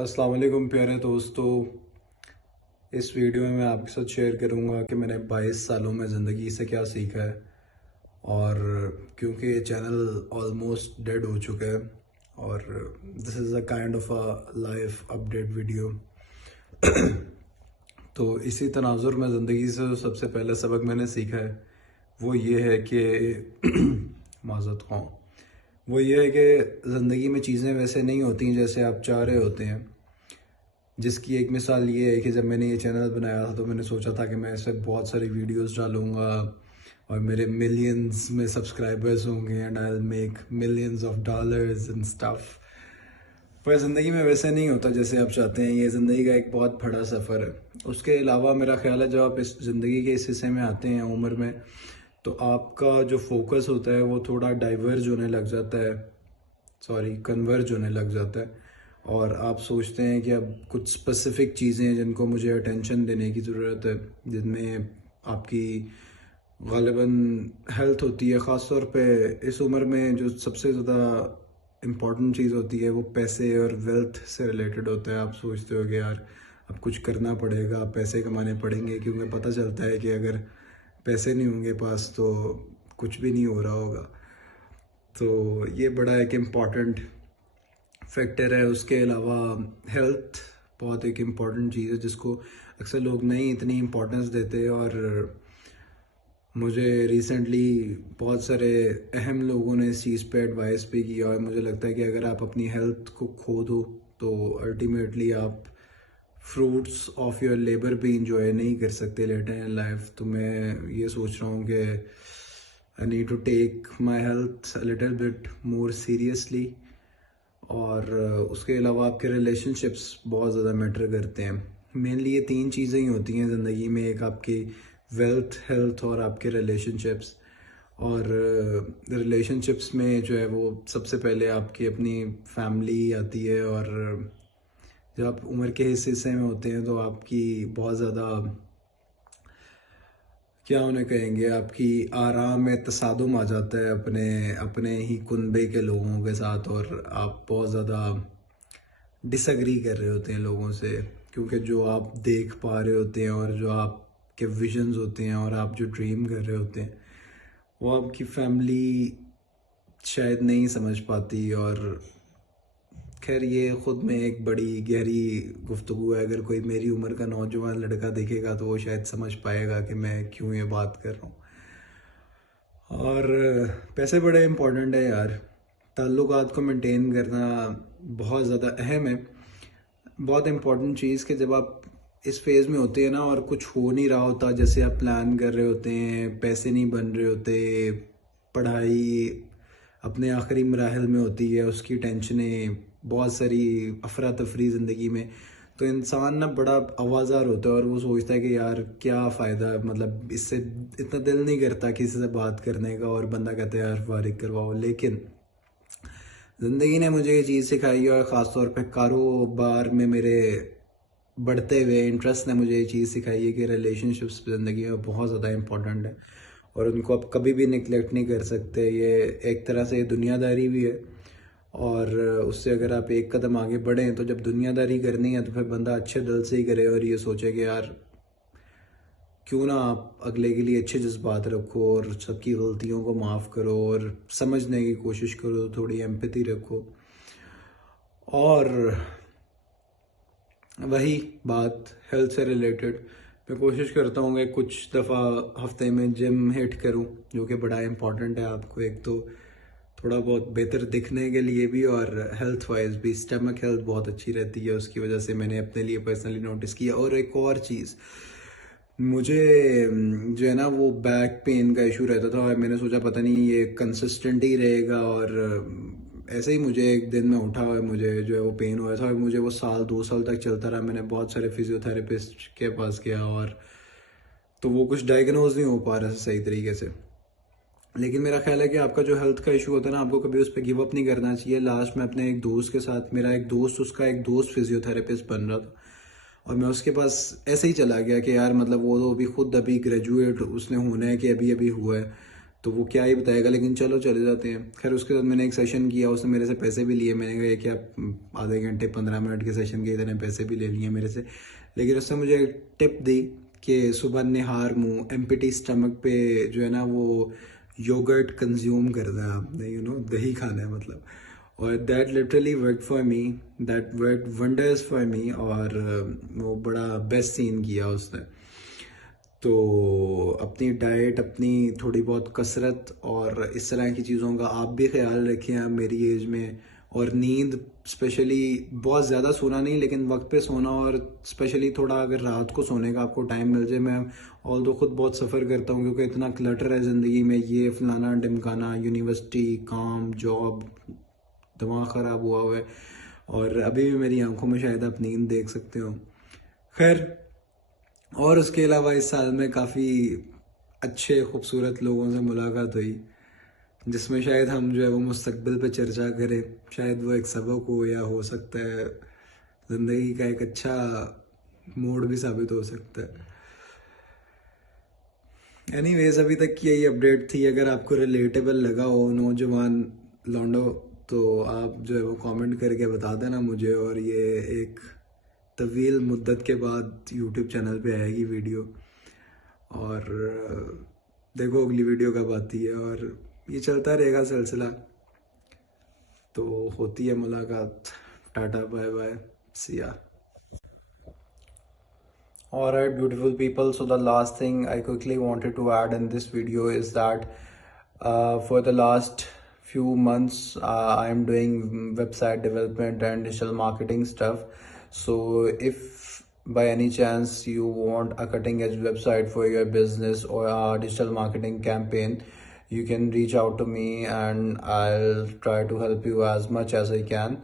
अस्सलाम वालेकुम प्यारे दोस्तों। इस वीडियो में मैं आपके साथ शेयर करूंगा कि मैंने 22 सालों में ज़िंदगी से क्या सीखा है। और क्योंकि ये चैनल ऑलमोस्ट डेड हो चुका है और this is a kind of a life update video. तो इसी तनाजुर में ज़िंदगी से जो सबसे पहला सबक मैंने सीखा है वो ये है कि माज़रत ख़्वाह, वो ये है कि ज़िंदगी में चीज़ें वैसे नहीं होती जैसे आप चाह रहे होते हैं। जिसकी एक मिसाल ये है कि जब मैंने ये चैनल बनाया था तो मैंने सोचा था कि मैं इस पर बहुत सारी वीडियोस डालूँगा और मेरे मिलियंस में सब्सक्राइबर्स होंगे and I will make millions of dollars and stuff. पर ज़िंदगी में वैसे नहीं होता जैसे आप चाहते हैं। ये ज़िंदगी का एक बहुत बड़ा सफ़र है। उसके अलावा मेरा ख्याल है जब आप इस ज़िंदगी के इस हिस्से में आते हैं उम्र में, तो आपका जो फोकस होता है वो थोड़ा डाइवर्ज होने लग जाता है, कन्वर्ज होने लग जाता है। और आप सोचते हैं कि अब कुछ स्पेसिफिक चीज़ें हैं जिनको मुझे अटेंशन देने की ज़रूरत है, जिनमें आपकी ग़ालिबन हेल्थ होती है। ख़ास तौर पे इस उम्र में जो सबसे ज़्यादा इम्पॉर्टेंट चीज़ होती है वो पैसे और वेल्थ से रिलेटेड होता है। आप सोचते हो कि यार अब कुछ करना पड़ेगा, पैसे कमाने पड़ेंगे, क्योंकि पता चलता है कि अगर पैसे नहीं होंगे पास तो कुछ भी नहीं हो रहा होगा। तो ये बड़ा एक इम्पॉर्टेंट फैक्टर है। उसके अलावा हेल्थ बहुत एक इम्पॉर्टेंट चीज़ है जिसको अक्सर लोग नहीं इतनी इम्पोर्टेंस देते। और मुझे रिसेंटली बहुत सारे अहम लोगों ने इस चीज़ पे एडवाइस भी किया और मुझे लगता है कि अगर आप अपनी हेल्थ को खो दो तो अल्टीमेटली आप फ्रूट्स ऑफ योर लेबर भी इंजॉय नहीं कर सकते लेटर इन लाइफ। तो मैं ये सोच रहा हूँ कि I need to take my health little bit more seriously. और उसके अलावा आपके रिलेशनशिप्स बहुत ज़्यादा मैटर करते हैं। मेनली ये तीन चीज़ें ही होती हैं ज़िंदगी में, एक आपकी वेल्थ, हेल्थ और आपके रिलेशनशिप्स। और रिलेशनशिप्स में जो है वो सबसे पहले आपकी अपनी फैमिली आती है। और जब आप उम्र के इस हिस्से में होते हैं तो आपकी बहुत ज़्यादा क्या उन्हें कहेंगे, आपकी आराम में तसादुम आ जाता है अपने अपने ही कुनबे के लोगों के साथ। और आप बहुत ज़्यादा डिसएग्री कर रहे होते हैं लोगों से, क्योंकि जो आप देख पा रहे होते हैं और जो आपके विजन्स होते हैं और आप जो ड्रीम कर रहे होते हैं वो आपकी फैमिली शायद नहीं समझ पाती। और खैर ये ख़ुद में एक बड़ी गहरी गुफ्तगू है। अगर कोई मेरी उम्र का नौजवान लड़का देखेगा तो वो शायद समझ पाएगा कि मैं क्यों ये बात कर रहा हूँ। और पैसे बड़े इम्पोर्टेंट है यार। ताल्लुकात को मेंटेन करना बहुत ज़्यादा अहम है। बहुत इम्पोर्टेंट चीज़ कि जब आप इस फेज़ में होते हैं ना और कुछ हो नहीं रहा होता जैसे आप प्लान कर रहे होते हैं, पैसे नहीं बन रहे होते, पढ़ाई अपने आखिरी मराहल में होती है, उसकी टेंशनें, बहुत सारी अफरा तफरी ज़िंदगी में, तो इंसान ना बड़ा आवाज़ार होता है और वो सोचता है कि यार क्या फ़ायदा, मतलब इससे इतना दिल नहीं करता किसी से बात करने का। और बंदा कहता है यार फारिग करवाओ। लेकिन ज़िंदगी ने मुझे ये चीज़ सिखाई है और ख़ास तौर पे कारोबार में मेरे बढ़ते हुए इंटरेस्ट ने मुझे ये चीज़ सिखाई है कि रिलेशनशिप्स ज़िंदगी में बहुत ज़्यादा इम्पोर्टेंट है और उनको आप कभी भी निगलेक्ट नहीं कर सकते। ये एक तरह से दुनियादारी भी है और उससे अगर आप एक कदम आगे बढ़ें तो जब दुनियादारी करनी है तो फिर बंदा अच्छे दिल से ही करे और ये सोचे कि यार क्यों ना आप अगले के लिए अच्छे जज्बात रखो और सबकी गलतियों को माफ़ करो और समझने की कोशिश करो, थोड़ी एम्पैथी रखो। और वही बात हेल्थ से रिलेटेड मैं कोशिश करता हूँ कि कुछ दफ़ा हफ्ते में जिम हिट करूँ, जो कि बड़ा इम्पॉर्टेंट है आपको, एक तो थोड़ा बहुत बेहतर दिखने के लिए भी और हेल्थ वाइज भी। स्टमक हेल्थ बहुत अच्छी रहती है, उसकी वजह से मैंने अपने लिए पर्सनली नोटिस किया। और एक और चीज़, मुझे जो है ना वो बैक पेन का इशू रहता था और मैंने सोचा पता नहीं ये कंसिस्टेंट ही रहेगा। और ऐसे ही मुझे एक दिन में उठा और मुझे जो है वो पेन हुआ था और मुझे वो 1-2 साल तक चलता रहा। मैंने बहुत सारे फिजियोथेरेपिस्ट के पास गया और तो वो कुछ डायग्नोज नहीं हो पा रहा सही तरीके से। लेकिन मेरा ख्याल है कि आपका जो हेल्थ का इशू होता है ना, आपको कभी उस पर गिव अप नहीं करना चाहिए। लास्ट में अपने एक दोस्त के साथ, मेरा एक दोस्त, उसका एक दोस्त फिजियोथेरेपिस्ट बन रहा था और मैं उसके पास ऐसे ही चला गया कि यार मतलब वो तो अभी खुद अभी ग्रेजुएट उसने होना है कि अभी अभी हुआ है। तो वो क्या ही बताएगा, लेकिन चलो चले जाते हैं। खैर उसके बाद मैंने एक सेशन किया, उसने मेरे से पैसे भी लिए। मैंने कहा कि आप आधे घंटे 15 मिनट के सेशन के इतने पैसे भी ले लिए मेरे से, लेकिन उसने मुझे एक टिप दी कि सुबह निहार मुंह एम्प्टी स्टमक पे जो है ना वो योगर्ट कंज्यूम करना है आपने, दही खाना है मतलब। और that literally work for me, that work wonders for me. और वो बड़ा बेस्ट सीन किया उसने। तो अपनी डाइट, अपनी थोड़ी बहुत कसरत और इस तरह की चीज़ों का आप भी ख्याल रखें आप मेरी एज में। और नींद स्पेशली बहुत ज़्यादा सोना नहीं, लेकिन वक्त पे सोना। और स्पेशली थोड़ा अगर रात को सोने का आपको टाइम मिल जाए, मैं ऑल दो खुद बहुत सफ़र करता हूँ क्योंकि इतना क्लटर है ज़िंदगी में, ये फलाना ढिमकाना, यूनिवर्सिटी, काम, जॉब, दिमाग ख़राब हुआ है। और अभी भी मेरी आंखों में शायद आप नींद देख सकते हो। खैर, और उसके अलावा इस साल में काफ़ी अच्छे खूबसूरत लोगों से मुलाकात हुई, जिसमें शायद हम जो है वो मुस्तकबिल पे चर्चा करें। शायद वो एक सबक हो, या हो सकता है ज़िंदगी का एक अच्छा मोड भी साबित हो सकता है। एनीवेज, अभी तक की यही अपडेट थी। अगर आपको रिलेटेबल लगा हो नौजवान लौंडो, तो आप जो है वो कमेंट करके बता देना मुझे। और ये एक तवील मुद्दत के बाद यूट्यूब चैनल पे आएगी वीडियो। और देखो अगली वीडियो कब आती है, और ये चलता रहेगा सिलसिला। तो होती है मुलाकात। टाटा, बाय बाय, सी या। Alright, beautiful people. So the last thing I quickly wanted to add in this video is that for the last few months, I am doing website development and digital marketing stuff. So if by any chance you want a cutting edge website for your business or a digital marketing campaign, you can reach out to me and I'll try to help you as much as I can.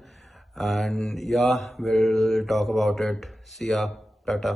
And yeah, we'll talk about it. See ya. Tata.